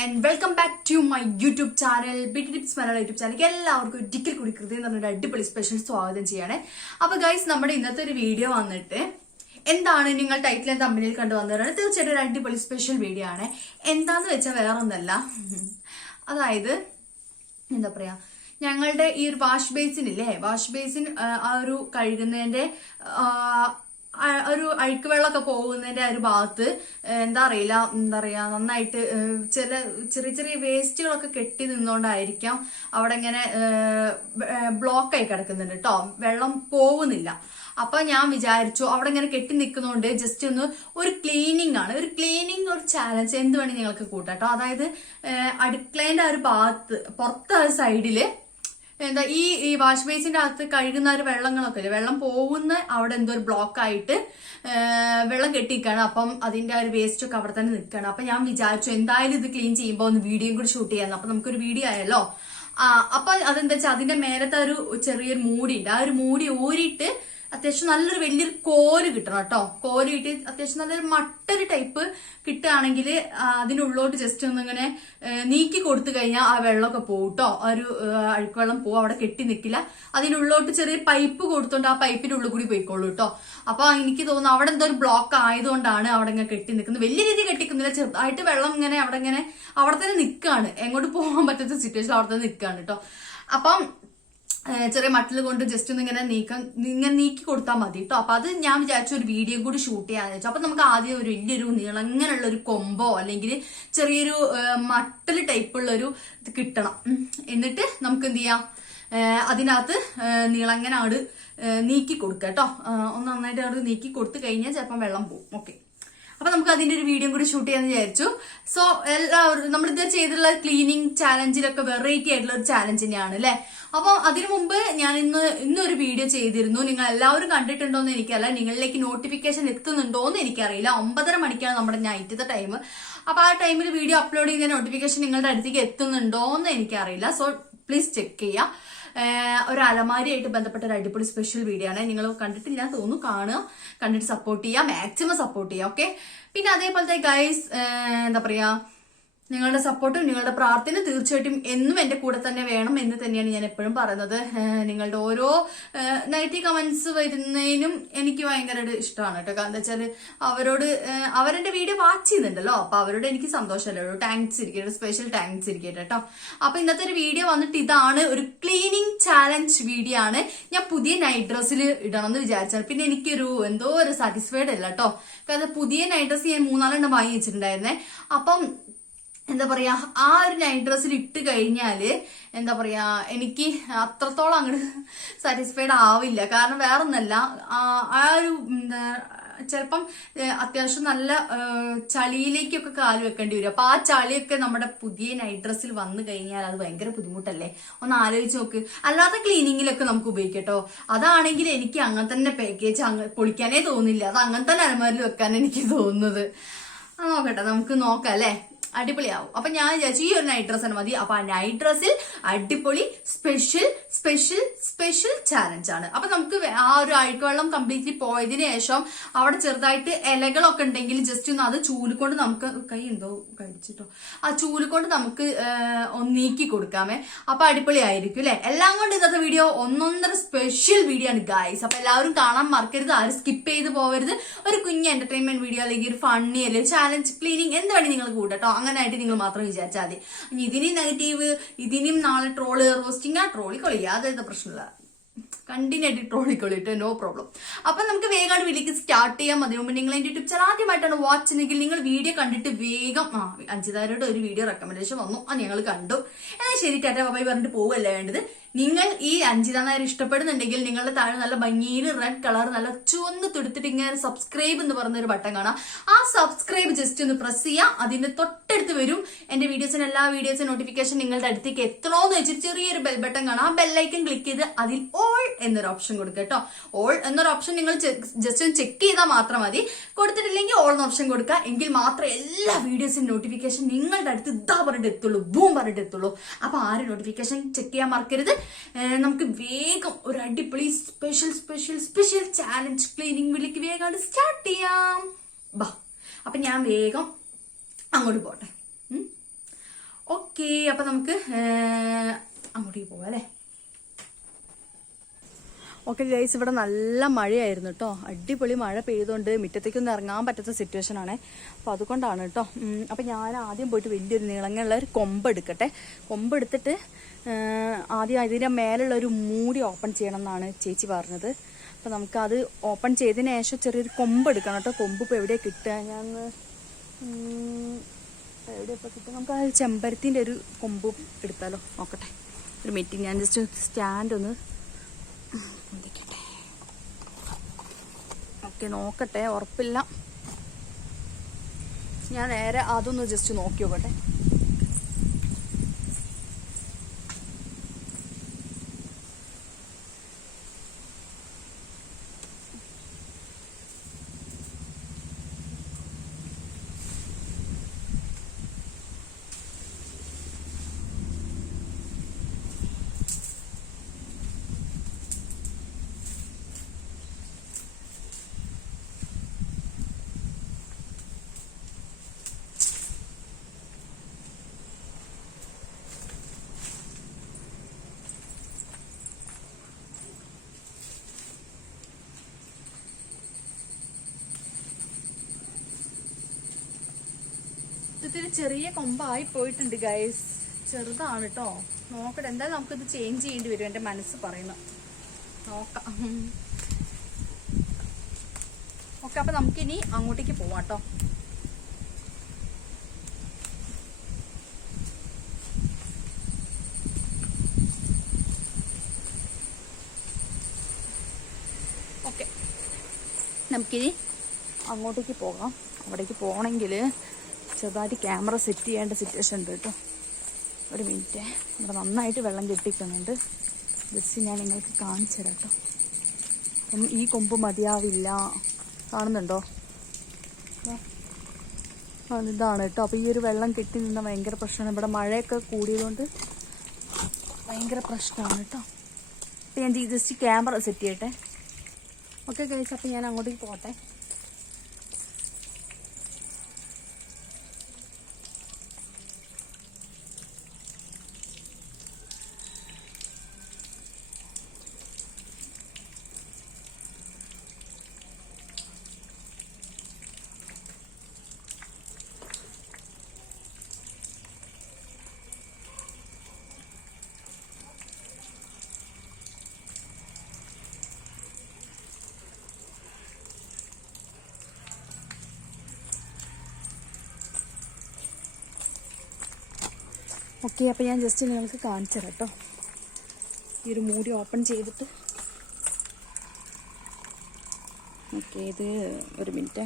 And welcome back to my YouTube channel BT tips Malayalam YouTube ചാനലിലേക്ക് എല്ലാവർക്കും ഒരിക്കൽ കൂടി എന്ന് പറഞ്ഞൊരു അടിപൊളി സ്പെഷ്യൽ സ്വാഗതം ചെയ്യണേ. അപ്പൊ ഗൈസ് നമ്മുടെ ഇന്നത്തെ ഒരു വീഡിയോ വന്നിട്ട് എന്താണ് നിങ്ങൾ ടൈറ്റിലെ തമ്മിൽ കണ്ടു വന്നതാണ് തീർച്ചയായിട്ടും ഒരു അടിപൊളി സ്പെഷ്യൽ വീഡിയോ ആണ്. എന്താന്ന് വെച്ചാൽ വേറെ ഒന്നല്ല അതായത് എന്താ പറയാ ഞങ്ങളുടെ ഈ ഒരു വാഷ് ബേസിനില്ലേ വാഷ് ബേസിൻ ആ, ഒരു കഴുകുന്നതിന്റെ അഴുക്ക് വെള്ളമൊക്കെ പോകുന്നതിന്റെ ഒരു ഭാഗത്ത് എന്താ അറിയില്ല എന്താ പറയാ നന്നായിട്ട് ചില ചെറിയ ചെറിയ വേസ്റ്റുകളൊക്കെ കെട്ടി നിന്നുകൊണ്ടായിരിക്കാം അവിടെ ഇങ്ങനെ ബ്ലോക്ക് ആയി കിടക്കുന്നുണ്ട് കേട്ടോ വെള്ളം പോകുന്നില്ല. അപ്പൊ ഞാൻ വിചാരിച്ചു അവിടെ ഇങ്ങനെ കെട്ടി നിൽക്കുന്നതുകൊണ്ട് ജസ്റ്റ് ഒന്ന് ഒരു ക്ലീനിങ് ആണ്. ഒരു ക്ലീനിങ് ഒരു ചാലഞ്ച് എന്ത് വേണമെങ്കിൽ നിങ്ങൾക്ക് കൂട്ടാം കേട്ടോ അതായത് അടുക്കളേന്റെ ആ ഒരു ഭാഗത്ത് പുറത്തെ സൈഡിൽ എന്താ ഈ ഈ വാഷ് ബേസിന്റെ അകത്ത് കഴുകുന്ന ഒരു വെള്ളങ്ങളൊക്കെ ഇല്ലേ? വെള്ളം പോകുന്ന അവിടെ എന്തോ ഒരു ബ്ലോക്ക് ആയിട്ട് വെള്ളം കെട്ടിക്കാണ് അപ്പം അതിന്റെ ഒരു വേസ്റ്റ് ഒക്കെ അവിടെ തന്നെ നിൽക്കുകയാണ്. അപ്പൊ ഞാൻ വിചാരിച്ചു എന്തായാലും ഇത് ക്ലീൻ ചെയ്യുമ്പോൾ ഒന്ന് വീഡിയോയും കൂടി ഷൂട്ട് ചെയ്യാന്ന്. അപ്പൊ നമുക്കൊരു വീഡിയോ ആയല്ലോ? അപ്പൊ അതെന്താ വെച്ചാൽ അതിന്റെ മേലത്തെ ഒരു ചെറിയൊരു മൂടി ഉണ്ട് ആ ഒരു മൂടി ഊരിയിട്ട് അത്യാവശ്യം നല്ലൊരു വലിയൊരു കോൽ കിട്ടണം കേട്ടോ. കോൽ കിട്ടി അത്യാവശ്യം നല്ലൊരു മട്ടൊരു ടൈപ്പ് കിട്ടുകയാണെങ്കിൽ അതിനുള്ളോട്ട് ജസ്റ്റ് ഒന്ന് ഇങ്ങനെ നീക്കി കൊടുത്തു കഴിഞ്ഞാൽ ആ വെള്ളമൊക്കെ പോകും കേട്ടോ. ഒരു ഏഹ്, അഴുക്ക് വെള്ളം പോകും അവിടെ കെട്ടി നിൽക്കില്ല അതിനുള്ളോട്ട് ചെറിയ പൈപ്പ് കൊടുത്തോണ്ട് ആ പൈപ്പിന്റെ ഉള്ളിൽ കൂടി പോയിക്കോളൂ കേട്ടോ. അപ്പൊ എനിക്ക് തോന്നുന്നു അവിടെ എന്തോ ഒരു ബ്ലോക്ക് ആയതുകൊണ്ടാണ് അവിടെ ഇങ്ങനെ കെട്ടി നിൽക്കുന്നത് വലിയ രീതിയിൽ കെട്ടിക്കുന്നില്ല ചെറുതായിട്ട് വെള്ളം ഇങ്ങനെ അവിടെ ഇങ്ങനെ അവിടെ തന്നെ നിൽക്കുകയാണ് എങ്ങോട്ട് പോകാൻ പറ്റാത്ത സിറ്റുവേഷൻ അവിടെ തന്നെ നിൽക്കുകയാണ് കേട്ടോ. അപ്പം ചെറിയ മട്ടിൽ കൊണ്ട് ജസ്റ്റ് ഒന്ന് ഇങ്ങനെ നീക്കം ഇങ്ങനെ നീക്കി കൊടുത്താൽ മതി കേട്ടോ അപ്പൊ അത് ഞാൻ വിചാരിച്ച ഒരു വീഡിയോ കൂടി ഷൂട്ട് ചെയ്യാന്ന് വെച്ചു. അപ്പൊ നമുക്ക് ആദ്യം ഒരു വലിയൊരു നീളങ്ങനെയുള്ള ഒരു കൊമ്പോ അല്ലെങ്കിൽ ചെറിയൊരു മട്ടൽ ടൈപ്പുള്ള ഒരു ഇത് കിട്ടണം. എന്നിട്ട് നമുക്ക് എന്ത് ചെയ്യാം? അതിനകത്ത് നീളങ്ങനാട് നീക്കി കൊടുക്കുക കേട്ടോ ഒന്ന് നന്നായിട്ട് അവിടെ നീക്കി കൊടുത്തു കഴിഞ്ഞാൽ ചിലപ്പം വെള്ളം പോകും ഓക്കെ അപ്പൊ നമുക്ക് അതിന്റെ ഒരു വീഡിയോ കൂടി ഷൂട്ട് ചെയ്യാന്ന് വിചാരിച്ചു. സോ എല്ലാവരും നമ്മൾ ഇത് ചെയ്തിട്ടുള്ള ക്ലീനിങ് ചാലഞ്ചിലൊക്കെ വെറൈറ്റി ആയിട്ടുള്ള ഒരു ചാലഞ്ച് തന്നെയാണ് അല്ലെ? അപ്പൊ അതിനു മുമ്പ് ഞാൻ ഇന്ന് ഇന്നൊരു വീഡിയോ ചെയ്തിരുന്നു. നിങ്ങൾ എല്ലാവരും കണ്ടിട്ടുണ്ടോ എന്ന് എനിക്കല്ല നിങ്ങളിലേക്ക് നോട്ടിഫിക്കേഷൻ എത്തുന്നുണ്ടോ എന്ന് എനിക്കറിയില്ല. ഒമ്പതര മണിക്കാണ് നമ്മുടെ നൈറ്റത്തെ ടൈം അപ്പൊ ആ ടൈമിൽ വീഡിയോ അപ്ലോഡ് ചെയ്യുന്ന നോട്ടിഫിക്കേഷൻ നിങ്ങളുടെ അടുത്തേക്ക് എത്തുന്നുണ്ടോ എന്ന് എനിക്കറിയില്ല. സോ പ്ലീസ് ചെക്ക് ചെയ്യാം. ഏഹ് ഒരു അലമാരിയായിട്ട് ബന്ധപ്പെട്ട ഒരു അടിപൊളി സ്പെഷ്യൽ വീഡിയോ ആണ്. നിങ്ങൾ കണ്ടിട്ടില്ല തോന്നുന്നു കാണുക കണ്ടിട്ട് സപ്പോർട്ട് ചെയ്യുക മാക്സിമം സപ്പോർട്ട് ചെയ്യുക ഓക്കെ പിന്നെ അതേപോലത്തെ ഗൈസ് എന്താ പറയാ നിങ്ങളുടെ സപ്പോർട്ടും നിങ്ങളുടെ പ്രാർത്ഥന തീർച്ചയായിട്ടും എന്നും എന്റെ കൂടെ തന്നെ വേണം എന്ന് തന്നെയാണ് ഞാൻ എപ്പോഴും പറയുന്നത്. നിങ്ങളുടെ ഓരോ നെഗറ്റീവ് കമന്റ്സ് വരുന്നതിനും എനിക്ക് ഭയങ്കര ഇഷ്ടമാണ് കേട്ടോ. കാരണം എന്താ വെച്ചാൽ അവരോട് അവരെന്റെ വീഡിയോ വാച്ച് ചെയ്യുന്നുണ്ടല്ലോ. അപ്പൊ അവരോട് എനിക്ക് സന്തോഷമല്ലോ? ഒരു താങ്ക്സ് ഇരിക്കട്ടെ സ്പെഷ്യൽ ടാങ്ക്സ് ഇരിക്കട്ടെ കേട്ടോ. അപ്പൊ ഇന്നത്തെ ഒരു വീഡിയോ വന്നിട്ട് ഇതാണ് ഒരു ക്ലീനിങ് ചാലഞ്ച് വീഡിയോ ആണ്. ഞാൻ പുതിയ നൈറ്റ് ഡ്രസ്സിൽ ഇടണം എന്ന് വിചാരിച്ചാണ്. പിന്നെ എനിക്കൊരു എന്തോ ഒരു സാറ്റിസ്ഫൈഡ് അല്ല കേട്ടോ. കാരണം പുതിയ നൈറ്റ് ഡ്രസ്സ് ഞാൻ മൂന്നാലെണ്ണം വാങ്ങി വെച്ചിട്ടുണ്ടായിരുന്നേ അപ്പം എന്താ പറയാ ആ ഒരു നൈറ്റ് ഡ്രസ്സിൽ ഇട്ട് കഴിഞ്ഞാൽ എന്താ പറയാ എനിക്ക് അത്രത്തോളം അങ്ങോട്ട് സാറ്റിസ്ഫൈഡ് ആവില്ല. കാരണം വേറൊന്നല്ല ആ ഒരു ചിലപ്പം അത്യാവശ്യം നല്ല ചളിയിലേക്കൊക്കെ കാൽ വെക്കേണ്ടി വരും. അപ്പൊ ആ ചളിയൊക്കെ നമ്മുടെ പുതിയ നൈറ്റ് ഡ്രസ്സിൽ വന്നു കഴിഞ്ഞാൽ അത് ഭയങ്കര ബുദ്ധിമുട്ടല്ലേ? ഒന്ന് ആലോചിച്ച് നോക്ക്. അല്ലാത്ത ക്ലീനിങ്ങിലൊക്കെ നമുക്ക് ഉപയോഗിക്കട്ടോ അതാണെങ്കിൽ എനിക്ക് അങ്ങനെ തന്നെ പാക്കേജ് അങ്ങ് പൊളിക്കാനേ തോന്നില്ല. അത് അങ്ങനെ തന്നെ അലമാരിൽ വെക്കാൻ എനിക്ക് തോന്നുന്നത്. നോക്കട്ടെ നമുക്ക് നോക്കാം അല്ലേ? അടിപൊളിയാവും. അപ്പൊ ഞാൻ വിചാരിച്ചു ഈ ഒരു നൈറ്റ് ഡ്രസ് മതി. അപ്പൊ ആ നൈറ്റ് ഡ്രസ്സിൽ അടിപൊളി സ്പെഷ്യൽ സ്പെഷ്യൽ സ്പെഷ്യൽ ചാലഞ്ച് ആണ്. അപ്പൊ നമുക്ക് ആ ഒരു അഴുക്കുവെള്ളം കംപ്ലീറ്റ്ലി പോയതിനു ശേഷം അവിടെ ചെറുതായിട്ട് ഇലകളൊക്കെ ഉണ്ടെങ്കിൽ ജസ്റ്റ് ഒന്ന് അത് ചൂലുകൊണ്ട് നമുക്ക് കൈ ഉണ്ടോ കഴിച്ചിട്ടോ ആ ചൂലുകൊണ്ട് നമുക്ക് ഒന്നീക്കി ഒന്ന് നീക്കി കൊടുക്കാമേ. അപ്പൊ അടിപൊളി ആയിരിക്കും അല്ലെ? എല്ലാം കൊണ്ട് ഇന്നത്തെ വീഡിയോ ഒന്നൊന്നര സ്പെഷ്യൽ വീഡിയോ ആണ് ഗായ്സ് അപ്പൊ എല്ലാവരും കാണാൻ മറക്കരുത്. ആരും സ്കിപ്പ് ചെയ്ത് പോകരുത് ഒരു കുഞ്ഞ് എന്റർടൈൻമെന്റ് വീഡിയോ അല്ലെങ്കിൽ ഒരു ഫണ്ണി അല്ലെങ്കിൽ ചാലഞ്ച് ക്ലീനിങ് എന്ത് വേണമെങ്കിൽ നിങ്ങൾ കൂടട്ടോ. അങ്ങനെ ആയിട്ട് നിങ്ങൾ മാത്രം വിചാരിച്ചാൽ മതി. ഇനി ഇതിനും നെഗറ്റീവ് ഇതിനും നാളെ ട്രോൾ റോസ്റ്റിംഗ് ആ ട്രോളി അതായത് പ്രശ്നമില്ല കണ്ടിന്യൂട്ടി ട്രോളിക്കൊള്ളിട്ട് നോ പ്രോബ്ലം അപ്പൊ നമുക്ക് വേഗം വീട്ടിലേക്ക് സ്റ്റാർട്ട് ചെയ്യാൻ അതിനു മുമ്പ് നിങ്ങൾ എന്റെ യൂട്യൂബ് ചാനൽ ആദ്യമായിട്ടാണ് വാച്ച് ചെയ്യുന്നതെങ്കിൽ നിങ്ങൾ വീഡിയോ കണ്ടിട്ട് വേഗം ആ അഞ്ചിതാരോട് ഒരു വീഡിയോ റെക്കമെൻഡേഷൻ വന്നു. അത് ഞങ്ങൾ കണ്ടു. എന്നാൽ ശരി ടാറ്റ ബൈ പറഞ്ഞിട്ട് പോവല്ലേ വേണ്ടത്? നിങ്ങൾ ഈ അഞ്ചിതാ നേരം ഇഷ്ടപ്പെടുന്നുണ്ടെങ്കിൽ നിങ്ങളുടെ താഴെ നല്ല ഭംഗിയിൽ റെഡ് കളർ നല്ല ചുവന്ന് തുടുത്തിട്ട് ഇങ്ങനെ സബ്സ്ക്രൈബ് എന്ന് പറഞ്ഞ ഒരു ബട്ടൺ കാണാം. ആ സബ്സ്ക്രൈബ് ജസ്റ്റ് ഒന്ന് പ്രസ് ചെയ്യാം. അതിന്റെ തൊട്ടടുത്ത് വരും. എന്റെ വീഡിയോസിന് എല്ലാ വീഡിയോസിന് നോട്ടിഫിക്കേഷൻ നിങ്ങളുടെ അടുത്തേക്ക് എത്തണോന്ന് വെച്ചിട്ട് ചെറിയൊരു ബെൽ ബട്ടൺ കാണാം. ആ ബെല്ലൈക്കൺ ക്ലിക്ക് ചെയ്ത് അതിൽ ഓൾ എന്നൊരു ഓപ്ഷൻ കൊടുക്കുക കേട്ടോ ഓൾ എന്നൊരു ഓപ്ഷൻ നിങ്ങൾ ജസ്റ്റ് ഒന്ന് ചെക്ക് ചെയ്താൽ മാത്രം മതി. കൊടുത്തിട്ടില്ലെങ്കിൽ ഓൾ എന്ന ഓപ്ഷൻ കൊടുക്കുക എങ്കിൽ മാത്രമേ എല്ലാ വീഡിയോസിന്റെ നോട്ടിഫിക്കേഷൻ നിങ്ങളുടെ അടുത്ത് ഇതാ പറഞ്ഞിട്ട് എത്തുള്ളൂ. ബൂം പറഞ്ഞിട്ട് എത്തുള്ളൂ. അപ്പൊ ആരും നോട്ടിഫിക്കേഷൻ ചെക്ക് ചെയ്യാൻ മറക്കരുത്. നമുക്ക് വേഗം ഒരു അടിപൊളി special special special challenge cleaning വിളിക്ക് വേഗം സ്റ്റാർട്ട് ചെയ്യാം. ബാ. അപ്പൊ ഞാൻ വേഗം അങ്ങോട്ട് പോട്ടെ. ഓക്കേ അപ്പൊ നമുക്ക് അങ്ങോട്ടേക്ക് പോവാം അല്ലേ? ഓക്കെ ഗൈസ് ഇവിടെ നല്ല മഴയായിരുന്നു കേട്ടോ അടിപൊളി മഴ പെയ്തുകൊണ്ട് മുറ്റത്തേക്കൊന്നും ഇറങ്ങാൻ പറ്റാത്ത സിറ്റുവേഷൻ ആണ്. അപ്പോൾ അതുകൊണ്ടാണ് കേട്ടോ അപ്പോൾ ഞാൻ ആദ്യം പോയിട്ട് വലിയൊരു നീളങ്ങളുള്ള ഒരു കൊമ്പ് എടുക്കട്ടെ. കൊമ്പ് എടുത്തിട്ട് ആദ്യം അതിന്റെ മേലുള്ള ഒരു മൂടി ഓപ്പൺ ചെയ്യണം എന്നാണ് ചേച്ചി പറഞ്ഞത്. അപ്പോൾ നമുക്കത് ഓപ്പൺ ചെയ്തതിന് ശേഷം ചെറിയൊരു കൊമ്പ് എടുക്കണം കേട്ടോ കൊമ്പ് ഇപ്പോൾ എവിടെയാണ് കിട്ടുക? ഞാൻ എവിടെ ഇപ്പോൾ കിട്ടുക? നമുക്ക് ആ ചെമ്പരത്തിന്റെ ഒരു കൊമ്പ് എടുത്താലോ? നോക്കട്ടെ. ഒരു മെറ്റീരിയൽ ഞാൻ ജസ്റ്റ് സ്റ്റാൻഡ് ഒന്ന് ഓക്കെ നോക്കട്ടെ ഉറപ്പില്ല. ഞാൻ നേരെ അതൊന്ന് ജസ്റ്റ് നോക്കി നോക്കട്ടെ ഇത്തിരി ചെറിയ കൊമ്പായി പോയിട്ടുണ്ട് ഗൈസ് ചെറുതാണ് കേട്ടോ നോക്കട്ടെ എന്തായാലും നമുക്കിത് ചേഞ്ച് ചെയ്യേണ്ടി വരും എന്റെ മനസ്സ് പറയുന്നു. നോക്കാം. ഓക്കെ അപ്പം നമുക്കിനി അങ്ങോട്ടേക്ക് പോവാം കേട്ടോ ഓക്കെ. നമുക്കിനി അങ്ങോട്ടേക്ക് പോകാം. അവിടേക്ക് പോകണമെങ്കിൽ ചെറുതായിട്ട് ക്യാമറ സെറ്റ് ചെയ്യേണ്ട സിറ്റുവേഷൻ ഉണ്ട് കേട്ടോ. ഒരു മിനിറ്റ്. ഇവിടെ നന്നായിട്ട് വെള്ളം കെട്ടിക്കുന്നുണ്ട്. ജസ്റ്റ് ഞാൻ നിങ്ങൾക്ക് കാണിച്ചു തരാം കേട്ടോ. അപ്പം ഈ കൊമ്പ് മതിയാവില്ല. കാണുന്നുണ്ടോ? ഇതാണ് കേട്ടോ. അപ്പോൾ ഈ ഒരു വെള്ളം കെട്ടി നിന്ന ഭയങ്കര പ്രശ്നമാണ്. ഇവിടെ മഴയൊക്കെ കൂടിയതുകൊണ്ട് ഭയങ്കര പ്രശ്നമാണ് കേട്ടോ. അപ്പോൾ ഞാൻ ജസ്റ്റ് ക്യാമറ സെറ്റ് ചെയ്യട്ടെ. ഓക്കെ കഴിച്ച് അപ്പോൾ ഞാൻ അങ്ങോട്ടേക്ക് പോട്ടെ ഓക്കെ അപ്പോൾ ഞാൻ ജസ്റ്റ് നിങ്ങൾക്ക് കാണിച്ചു തരാം കേട്ടോ. ഈ ഒരു മൂടി ഓപ്പൺ ചെയ്തിട്ട്. ഓക്കെ ഇത് ഒരു മിനിറ്റ്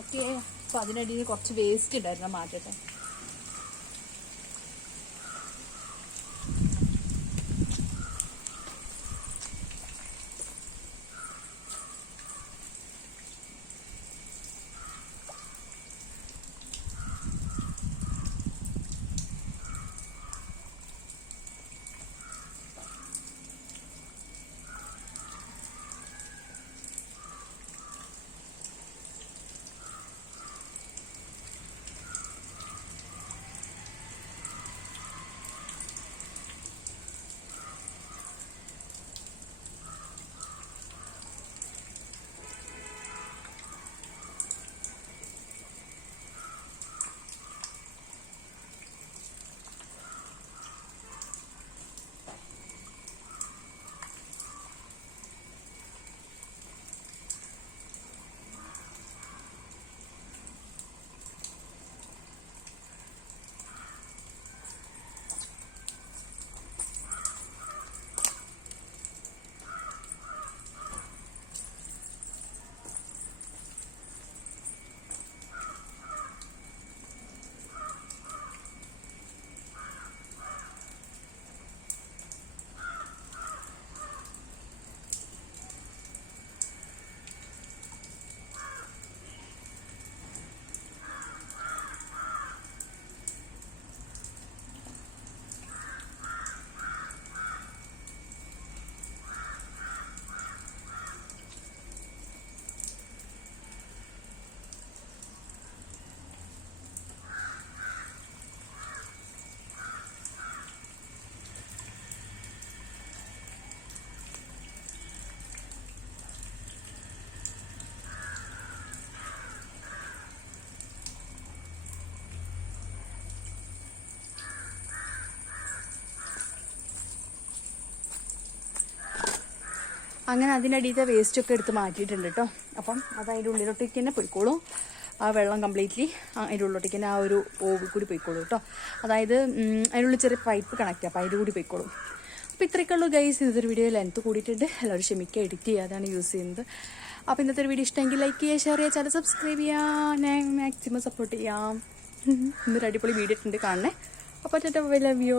ഓക്കെ അപ്പോൾ അതിനിടയിൽ കുറച്ച് വേസ്റ്റ് ഉണ്ടായിരുന്നു മാറ്റട്ടെ അങ്ങനെ അതിന്റെ അടിയിലത്തെ വേസ്റ്റൊക്കെ എടുത്ത് മാറ്റിയിട്ടുണ്ട് കേട്ടോ. അപ്പം അത് അതിന്റെ ഉള്ളിലോട്ടേക്ക് തന്നെ പോയിക്കോളും. ആ വെള്ളം കംപ്ലീറ്റ്ലി അതിന്റെ ഉള്ളിലോട്ടേക്ക് തന്നെ ആ ഒരു ഓവിൽ കൂടി പോയിക്കോളും കേട്ടോ. അതായത് അതിനുള്ളിൽ ചെറിയ പൈപ്പ് അപ്പം അപ്പോൾ അതിന്റെ കൂടി പോയിക്കോളും. അപ്പോൾ ഇത്രയൊക്കെ ഉള്ളൂ ഗൈസ് ഇന്നത്തെ വീഡിയോ ലെങ്ത്ത് കൂടിയിട്ടുണ്ട്. എല്ലാവരും ക്ഷമിക്കുക എഡിറ്റ് ചെയ്യാതാണ് യൂസ് ചെയ്യുന്നത്. അപ്പോൾ ഇന്നത്തെ വീഡിയോ ഇഷ്ടമെങ്കിൽ ലൈക്ക് ചെയ്യുക ഷെയർ ചെയ്യുക ചാനൽ സബ്സ്ക്രൈബ് ചെയ്യാം ഞാൻ മാക്സിമം സപ്പോർട്ട് ചെയ്യാം. ഇന്നൊരു അടിപൊളി വീഡിയോ ഇട്ടുണ്ട് കാണണേ. അപ്പോൾ ചേട്ടാ ലവ് യു